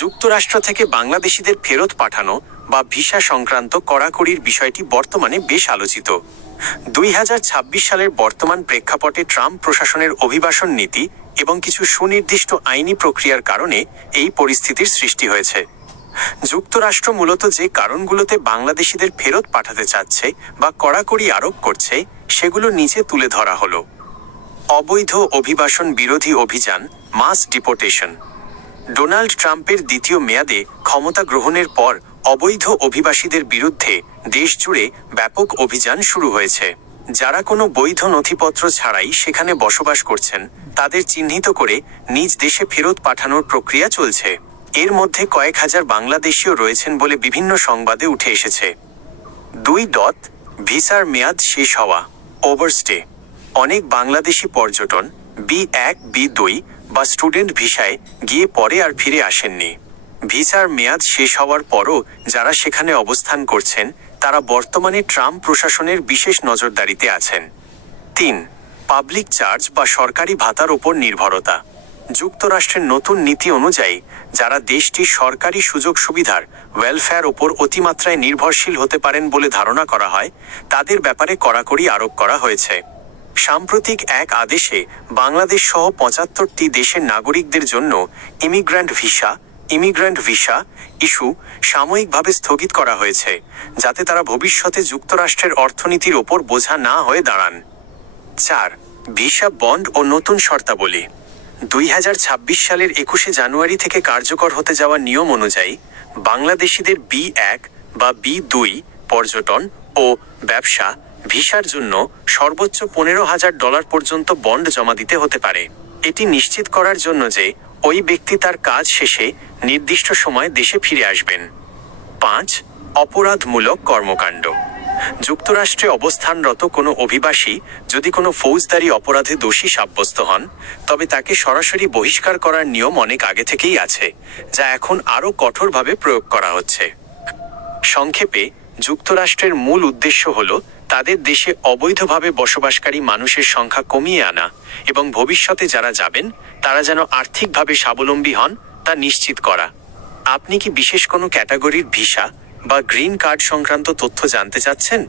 যুক্তরাষ্ট্র থেকে বাংলাদেশিদের ফেরত পাঠানো বা ভিসা সংক্রান্ত কড়াকড়ির বিষয়টি বর্তমানে বেশ আলোচিত। দুই হাজার ছাব্বিশ সালের বর্তমান প্রেক্ষাপটে ট্রাম্প প্রশাসনের অভিবাসন নীতি এবং কিছু সুনির্দিষ্ট আইনি প্রক্রিয়ার কারণে এই পরিস্থিতির সৃষ্টি হয়েছে। যুক্তরাষ্ট্র মূলত যে কারণগুলোতে বাংলাদেশিদের ফেরত পাঠাতে চাচ্ছে বা কড়াকড়ি আরোপ করছে, সেগুলো নিচে তুলে ধরা হলো। অবৈধ অভিবাসন বিরোধী অভিযান, মাস ডিপোর্টেশন। ডোনাল্ড ট্রাম্পের দ্বিতীয় মেয়াদে ক্ষমতা গ্রহণের পর অবৈধ অভিবাসীদের বিরুদ্ধে দেশজুড়ে ব্যাপক অভিযান শুরু হয়েছে। যারা কোনো বৈধ নথিপত্র ছাড়াই সেখানে বসবাস করছেন, তাদের চিহ্নিত করে নিজ দেশে ফেরত পাঠানোর প্রক্রিয়া চলছে। এর মধ্যে কয়েক হাজার বাংলাদেশীয় রয়েছেন বলে বিভিন্ন সংবাদে উঠে এসেছে। দুই ডট, ভিসার মেয়াদ শেষ হওয়া, ওভারস্টে। অনেক বাংলাদেশি পর্যটন, বি এক, বি দুই বা স্টুডেন্ট ভিসায় গিয়ে পরে আর ফিরে আসেননি। ভিসার মেয়াদ শেষ হওয়ার পরও যারা সেখানে অবস্থান করছেন, তারা বর্তমানে ট্রাম্প প্রশাসনের বিশেষ নজরদারিতে আছেন। তিন, পাবলিক চার্জ বা সরকারি ভাতার ওপর নির্ভরতা। যুক্তরাষ্ট্রের নতুন নীতি অনুযায়ী, যারা দেশটির সরকারি সুযোগ সুবিধার ওয়েলফেয়ার ওপর অতিমাত্রায় নির্ভরশীল হতে পারেন বলে ধারণা করা হয়, তাদের ব্যাপারে কড়াকড়ি আরোপ করা হয়েছে। সাম্প্রতিক এক আদেশে বাংলাদেশ সহ পঁচাত্তরটি দেশের নাগরিকদের জন্য immigrant visa immigrant visa issue সাময়িকভাবে স্থগিত করা হয়েছে, যাতে তারা ভবিষ্যতে যুক্তরাষ্ট্রের অর্থনীতির ওপর বোঝা না হয়ে দাঁড়ান। চার, ভিসা বন্ড ও নতুন শর্তাবলী। দুই হাজার ছাব্বিশ সালের একুশে জানুয়ারি থেকে কার্যকর হতে যাওয়া নিয়ম অনুযায়ী বাংলাদেশিদের বি এক বা বি দুই পর্যটন ও ব্যবসা, ভিসার জন্য সর্বোচ্চ পনেরো হাজার ডলার পর্যন্ত বন্ড জমা দিতে হতে পারে। এটি নিশ্চিত করার জন্য যে ওই ব্যক্তি তার কাজ শেষে নির্দিষ্ট সময় দেশে ফিরে আসবেন। পাঁচ, অপরাধমূলক কর্মকাণ্ড। যুক্তরাষ্ট্রে অবস্থানরত কোনো অভিবাসী যদি কোনো ফৌজদারি অপরাধে দোষী সাব্যস্ত হন, তবে তাকে সরাসরি বহিষ্কার করার নিয়ম অনেক আগে থেকেই আছে, যা এখন আরও কঠোরভাবে প্রয়োগ করা হচ্ছে। সংক্ষেপে, যুক্তরাষ্ট্রের মূল উদ্দেশ্য হল তাদের দেশে অবৈধভাবে বসবাসকারী মানুষের সংখ্যা কমিয়ে আনা এবং ভবিষ্যতে যারা যাবেন, তারা যেন আর্থিকভাবে স্বাবলম্বী হন, তা নিশ্চিত করা। আপনি কি বিশেষ কোনো ক্যাটাগরির ভিসা বা গ্রিন কার্ড সংক্রান্ত তথ্য জানতে চাচ্ছেন?